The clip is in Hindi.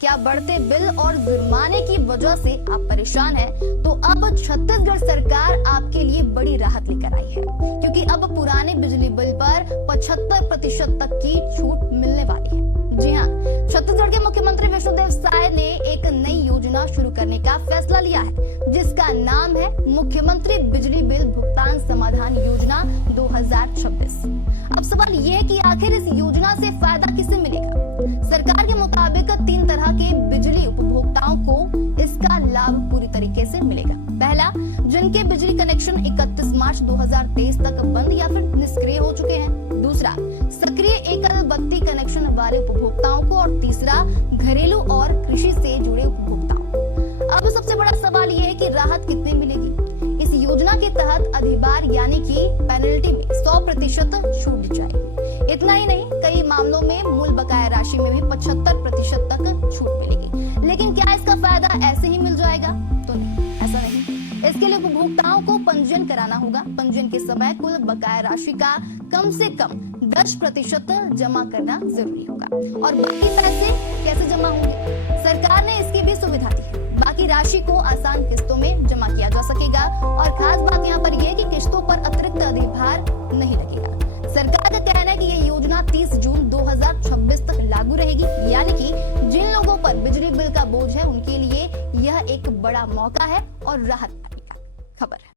क्या बढ़ते बिल और जुर्माने की वजह से आप परेशान हैं? तो अब छत्तीसगढ़ सरकार आपके लिए बड़ी राहत लेकर आई है, क्योंकि अब पुराने बिजली बिल पर 75% तक की छूट मिलने वाली है। जी हाँ, छत्तीसगढ़ के मुख्यमंत्री विष्णुदेव साय ने एक नई योजना शुरू करने का फैसला लिया है, जिसका नाम है मुख्यमंत्री बिजली बिल भुगतान समाधान योजना 2026। अब सवाल ये है कि आखिर इस योजना से फायदा किसे मिलेगा? सरकार के मुताबिक 3 तरह के बिजली उपभोक्ताओं को इसका लाभ पूरी तरीके से मिलेगा। पहला, जिनके बिजली कनेक्शन 31 मार्च 2023 तक बंद या फिर निष्क्रिय हो चुके हैं। दूसरा, सक्रिय एकल बत्ती कनेक्शन वाले उपभोक्ताओं को। और तीसरा, घरेलू और कृषि से जुड़े उपभोक्ताओं। अब सबसे बड़ा सवाल यह है कि राहत कितनी मिलेगी? इस योजना के तहत अधिभार यानी कि पेनल्टी में 100% छूट दी जाएगी। इतना ही नहीं, कई मामलों में मूल बकाया राशि में भी 75% तक छूट मिलेगी। लेकिन क्या इसका फायदा ऐसे ही मिल जाएगा? तो नहीं, ऐसा नहीं। इसके लिए उपभोक्ताओं को पंजीयन कराना होगा। पंजीयन के समय कुल बकाया राशि का कम से कम 10% जमा करना जरूरी होगा। और बाकी पैसे कैसे जमा होंगे? सरकार ने इसकी भी सुविधा दी है। बाकी राशि को आसान किस्तों में जमा किया जा सकेगा। और खास बात यहाँ पर यह है कि किस्तों पर अतिरिक्त अधिभार नहीं लगेगा। सरकार का कहना है कि यह योजना 30 जून 2026 तक लागू रहेगी, यानी कि जिन लोगों पर बिजली बिल का बोझ है उनके लिए यह एक बड़ा मौका है और राहत पाने का खबर है।